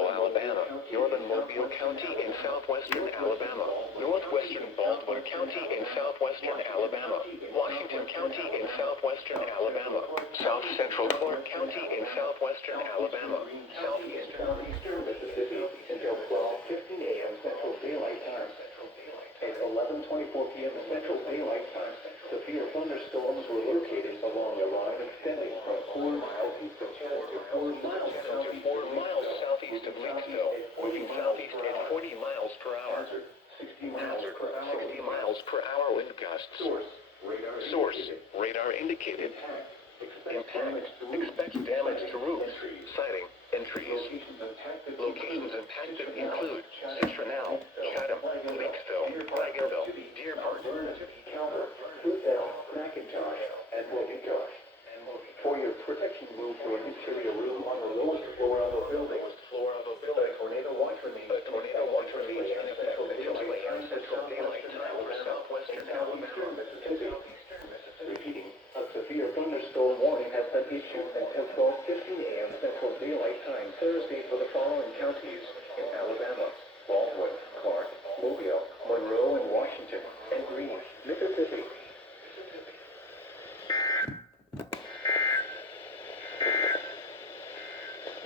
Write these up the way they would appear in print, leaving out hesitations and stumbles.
central Alabama, northern Mobile County in southwestern Alabama, northwestern Baldwin County in southwestern Alabama, Washington County in southwestern Alabama, south central Clark County in southwestern Alabama, southeastern Mississippi until 12:15 a.m. Central Daylight Time. At 11:24 p.m. Central Daylight Time, severe thunderstorms were located along a line extending from 4 miles east of Chattanooga, 4 miles southeast of Leakesville, moving southeast at 40 miles per hour. 60 miles per hour wind gusts. Source, radar indicated. Impact, expect damage to roofs, siding, and trees. Locations impacted include Citronelle, Chatham, Leakesville, Wagonville, Dearborn, Boothell, McIntosh, and Mobicosh. For your protection, move to an interior room on the lowest floor of a building. A tornado watch remains in Central Daylight Time for southwestern Alabama, Mississippi. Repeating, a severe thunderstorm warning has been issued until 12:15 a.m. Central Daylight Time Thursday for the following counties in Alabama: Baldwin, Clark, Mobile, Monroe, and Washington, and Greene, Mississippi.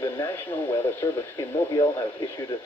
The National Weather Service in Mobile has issued a